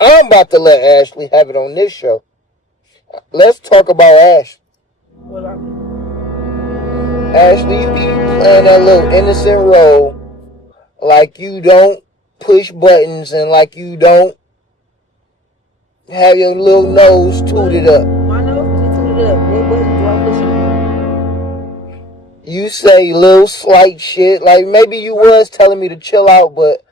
I'm about to let Ashley have it on this show. Let's talk about Ash. What about me? Ashley, you be playing that little innocent role like you don't push buttons and like you don't have your little nose tooted up. My nose is tooted up. What buttons do I push on You say little slight shit. Like maybe you was telling me to chill out, but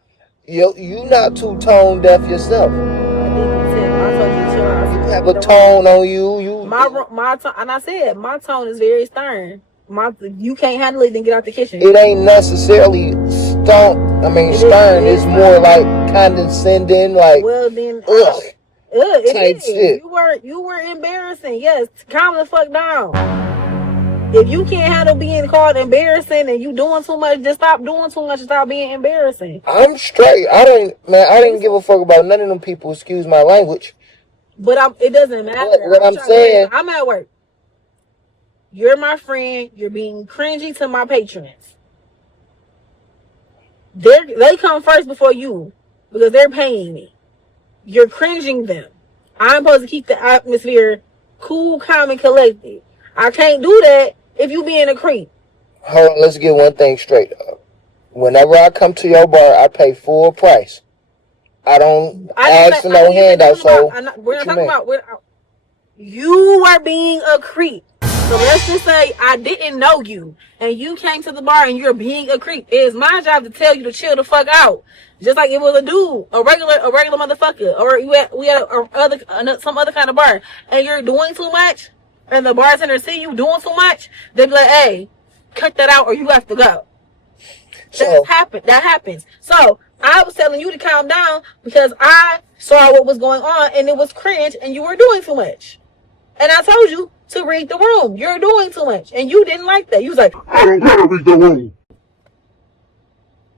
you not too tone deaf yourself. I didn't say. I told you to chill out. You have a tone on you. My tone, and I said my tone is very stern. You can't handle it, then get out the kitchen. It ain't necessarily stern. It's more like condescending, like well then, ugh, it is. shit. You were embarrassing. Yes, calm the fuck down. If you can't handle being called embarrassing and you doing too much, just stop doing too much and stop being embarrassing. I'm straight. I didn't give a fuck about none of them people. Excuse my language. But it doesn't matter. What I'm saying, I'm at work. You're my friend. You're being cringy to my patrons. They come first before you because they're paying me. You're cringing them. I'm supposed to keep the atmosphere cool, calm, and collected. I can't do that if you being a creep. Hold on, let's get one thing straight. Whenever I come to your bar, I pay full price. I don't ask for no handout. So we're not talking about. You are being a creep. So let's just say I didn't know you and you came to the bar and you're being a creep. It's my job to tell you to chill the fuck out. Just like it was a dude, a regular motherfucker, or we had some other kind of bar, and you're doing too much, and the bartender see you doing too much, they be like, "Hey, cut that out, or you have to go." That happens. So I was telling you to calm down because I saw what was going on and it was cringe, and you were doing too much. And I told you to read the room. You're doing too much. And you didn't like that. You was like, I don't gotta read the room.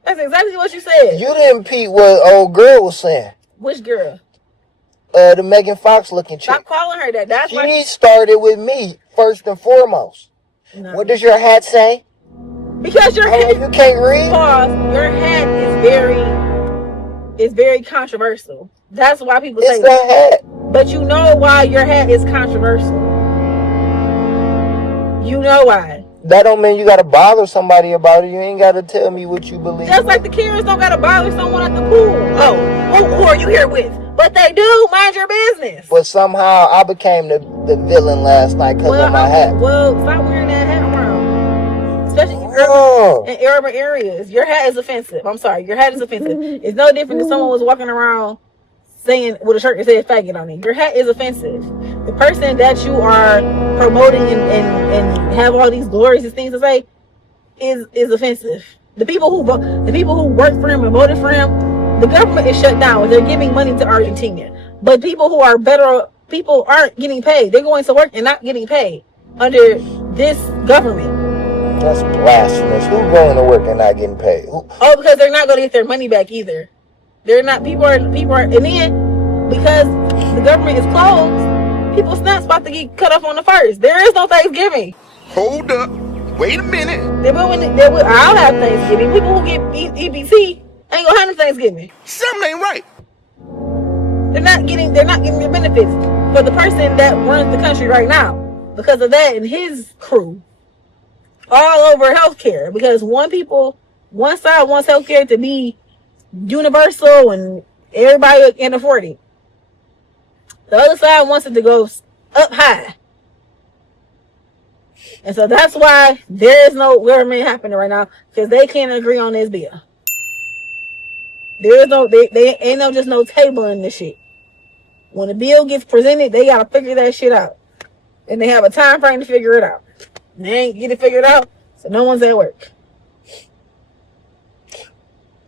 That's exactly what you said. You didn't repeat what old girl was saying. Which girl? The Megan Fox looking chick. Stop calling her that. She started with me first and foremost. No. What does your hat say? Because your hat, you can't read. Pause. Your hat is very controversial. That's why people say it's the hat. But you know why your hat is controversial. You know why. That don't mean you gotta bother somebody about it. You ain't gotta tell me what you believe. Just like the Karens don't gotta bother someone at the pool. Oh, who are you here with? But they do. Mind your business. But somehow I became the villain last night because of my hat. Well, stop wearing that hat around. Especially in urban areas. Your hat is offensive. I'm sorry. Your hat is offensive. It's no different than someone was walking around saying with a shirt that says faggot on it. Your hat is offensive. The person that you are promoting and have all these glorious things to say is offensive. The people who work for him and voted for him, the government is shut down. They're giving money to Argentina. But people who are better people aren't getting paid. They're going to work and not getting paid under this government. That's blasphemous. Who's going to work and not getting paid? Oh, because they're not going to get their money back either. They're not. People are, and then because the government is closed, people's snaps about to get cut off on the 1st. There is no Thanksgiving. Hold up. Wait a minute. I'll have Thanksgiving. People who get EBT ain't gonna have no Thanksgiving. Something ain't right. They're not getting their benefits for the person that runs the country right now because of that and his crew. All over healthcare because one side wants healthcare to be universal and everybody can afford it. The other side wants it to go up high. And so that's why there is no government happening right now because they can't agree on this bill. There is no, they ain't no just no table in this shit. When the bill gets presented, they gotta figure that shit out. And they have a time frame to figure it out. And they ain't get it figured out, so no one's at work.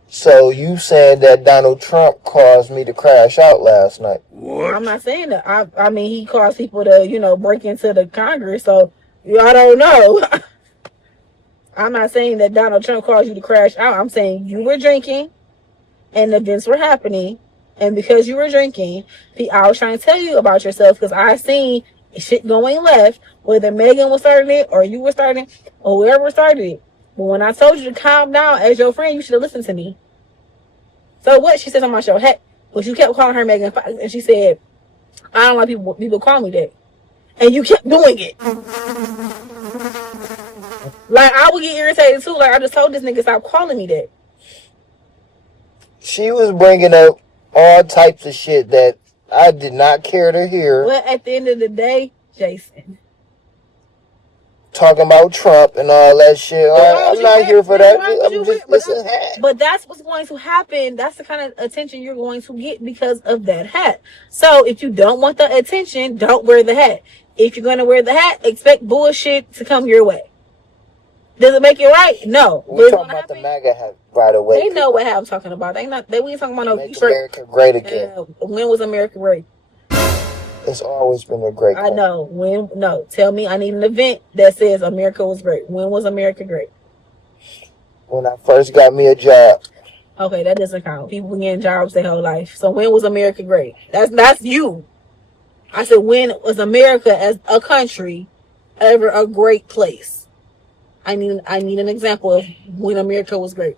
So you saying that Donald Trump caused me to crash out last night? What? I'm not saying that. I mean, he caused people to, break into the Congress. So, I don't know. I'm not saying that Donald Trump caused you to crash out. I'm saying you were drinking and events were happening. And because you were drinking, I was trying to tell you about yourself because I seen shit going left, whether Megan was starting it or you were starting it or whoever started it. But when I told you to calm down as your friend, you should have listened to me. So what? She says on my show, hey, But you kept calling her Megan Fox, and she said, I don't like people call me that. And you kept doing it. Like, I would get irritated too. Like, I just told this nigga, stop calling me that. She was bringing up all types of shit that I did not care to hear. But at the end of the day, Jason, talking about Trump and all that shit. I'm not here for that. But that's what's going to happen. That's the kind of attention you're going to get because of that hat. So if you don't want the attention, don't wear the hat. If you're going to wear the hat, expect bullshit to come your way. Does it make it right? No. We're talking about the Maga hat right away. They know what hat I'm talking about. We ain't talking about no Make America great again. When was America great? It's always been a great country. I know. No, tell me I need an event that says America was great. When was America great? When I first got me a job. Okay, that doesn't count. People getting jobs their whole life. So when was America great? That's you. I said, when was America as a country ever a great place? I need an example of when America was great.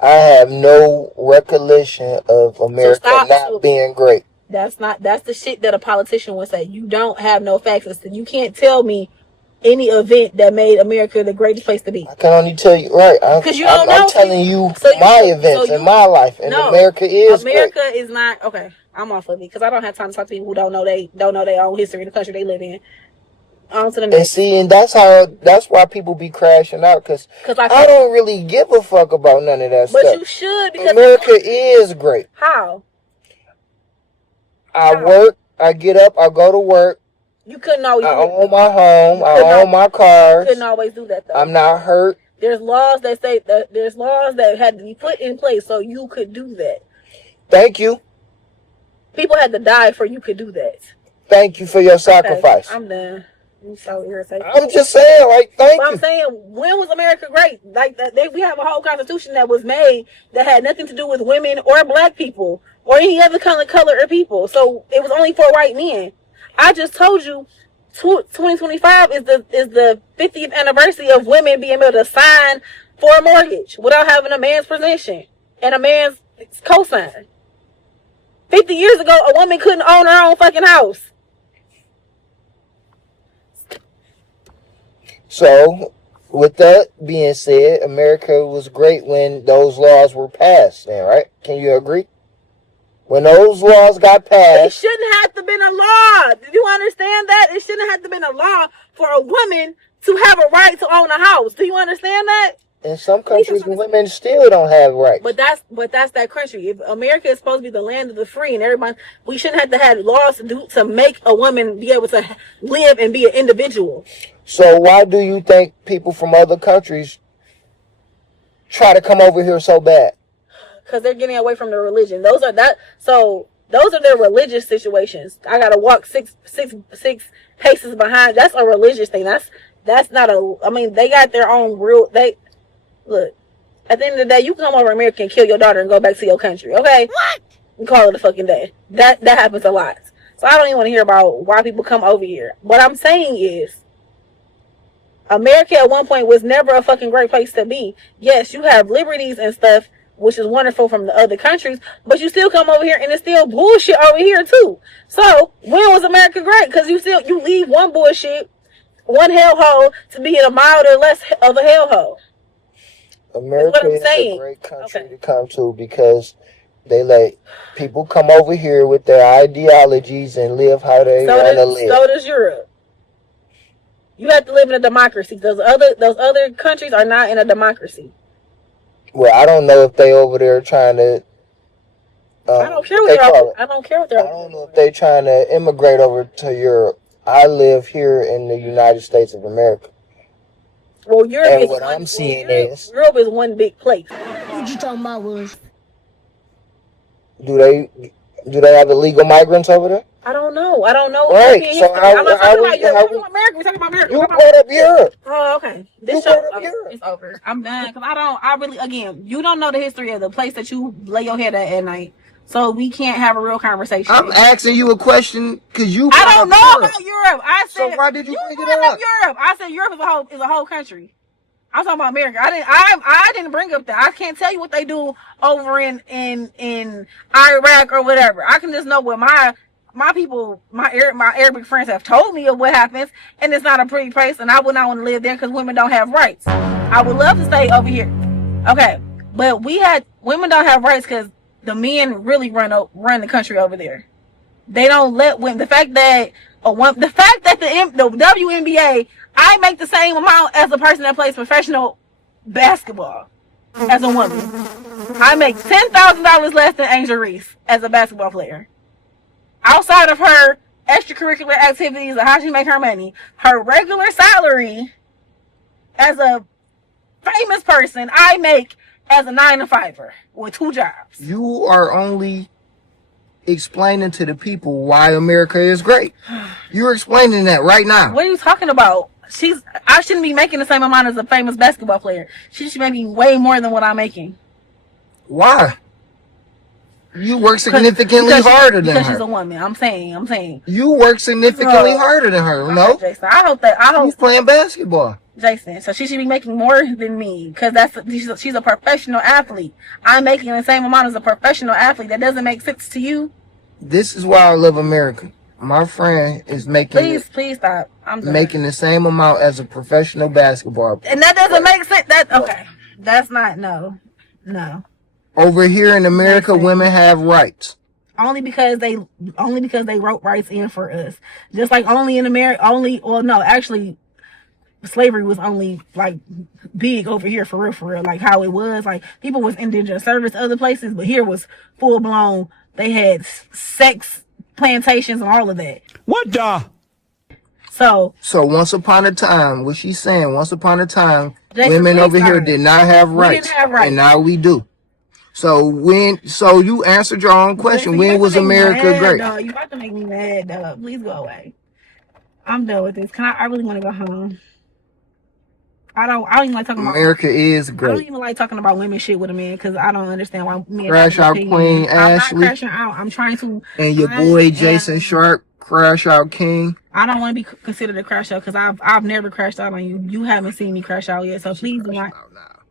I have no recollection of America not being great. That's the shit that a politician would say. You don't have no facts. You can't tell me any event that made America the greatest place to be. I can only tell you, right? Because you don't know. I'm telling you my events in my life, and America is great. Is not okay. I'm off of it because I don't have time to talk to people who don't know their own history, the country they live in. On to the next. And that's why people be crashing out because I don't really give a fuck about none of that stuff. But you should, because America is great. How? I work. I get up. I go to work. You couldn't always. I own my home. I own my cars. You couldn't always do that though. I'm not hurt. There's laws that say that there's laws that had to be put in place so you could do that. Thank you. People had to die for you could do that. Thank you for your sacrifice. Okay, I'm done. I'm so irritated. I'm just saying, like, thank you. I'm saying, when was America great? Like, we have a whole constitution that was made that had nothing to do with women or black people or any other color or people. So it was only for white men. I just told you, 2025 is the 50th anniversary of women being able to sign for a mortgage without having a man's permission and a man's cosign. 50 years ago, a woman couldn't own her own fucking house. So, with that being said, America was great when those laws were passed, then, right? Can you agree? When those laws got passed... It shouldn't have to been a law. Do you understand that? It shouldn't have to been a law for a woman to have a right to own a house. Do you understand that? In some countries, women still don't have rights. But that's that country. If America is supposed to be the land of the free and everybody, we shouldn't have to have laws to make a woman be able to live and be an individual. So why do you think people from other countries try to come over here so bad? Because they're getting away from their religion. Those are their religious situations. I gotta walk six paces behind. That's a religious thing. That's not a. I mean, they got their own real. Look, at the end of the day, you can come over America and kill your daughter and go back to your country, okay? What? And call it a fucking day. That happens a lot. So I don't even want to hear about why people come over here. What I'm saying is, America at one point was never a fucking great place to be. Yes, you have liberties and stuff, which is wonderful from the other countries, but you still come over here and it's still bullshit over here too. So when was America great? Because you leave one bullshit, one hellhole, to be in a milder, less of a hellhole. America is a great country to come to because they let people come over here with their ideologies and live how they want to live. So does Europe. You have to live in a democracy. Those other countries are not in a democracy. Well, I don't know if they over there trying to. I don't care what they're. I don't care what they're. I don't know if they trying to immigrate over to Europe. I live here in the United States of America. Well, Europe and is what I'm seeing is Europe is one big place. What you talking about, Willis? Do they have illegal migrants over there? I don't know. Right. So I'm not talking about Europe. We're talking about America. You brought up Europe. Oh, okay. This show it's over. I'm done because I really, again, you don't know the history of the place that you lay your head at night. So we can't have a real conversation. I'm asking you a question because you. I don't know about Europe. I said. So why did you bring it up? Europe. I said Europe is a whole country. I'm talking about America. I didn't bring up that. I can't tell you what they do over in Iraq or whatever. I can just know what my people, my Arabic friends have told me of what happens, and it's not a pretty place, and I would not want to live there because women don't have rights. I would love to stay over here. Okay, but women don't have rights because the men really run the country over there. They don't let women. The fact that the WNBA, I make the same amount as a person that plays professional basketball as a woman. I make $10,000 less than Angel Reese as a basketball player. Outside of her extracurricular activities and how she make her money, her regular salary as a famous person, I make as a 9-to-5er with 2 jobs. You are only explaining to the people why America is great. You're explaining that right now. What are you talking about? I shouldn't be making the same amount as a famous basketball player. She should be making way more than what I'm making. Why? You work significantly harder than her. Because she's a woman. I'm saying. You work significantly harder than her. No, Jason. I hope she's playing basketball. Jason, so she should be making more than me because she's a professional athlete. I'm making the same amount as a professional athlete. That doesn't make sense to you. This is why I love America. My friend is making Please stop. I'm done. Making the same amount as a professional basketball player. And that doesn't make sense. Okay. That's not no. Over here in America, women have rights. Only because they wrote rights in for us. Just like only in America, actually slavery was only like big over here for real. Like how it was, like people was indentured service other places, but here was full blown. They had sex plantations and all of that. What the? So once upon a time, what she's saying, once upon a time, Jason, women over here did not have rights. We didn't have rights. And now we do. So you answered your own question. Jason, when was America great? Dog. You about to make me mad, dog. Please go away. I'm done with this. I really want to go home. I don't even like talking about America is great. I don't even like talking about women shit with a man because I don't understand why men Crash out Queen Ashleigh. I'm not crashing out. I'm trying to. And your boy Jason Sharp, Crash Out King. I don't want to be considered a crash out because I've never crashed out on you. You haven't seen me crash out yet, so please do not.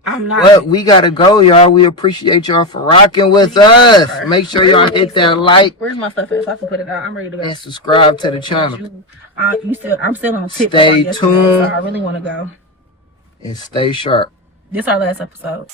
I'm not. But we gotta go, y'all. We appreciate y'all for rocking with us. Make sure y'all hit that like. Where's my stuff at so I can put it out? I'm ready to go. And subscribe to the channel. I'm still on tip. Stay tuned. So I really want to go. And stay sharp. This is our last episode.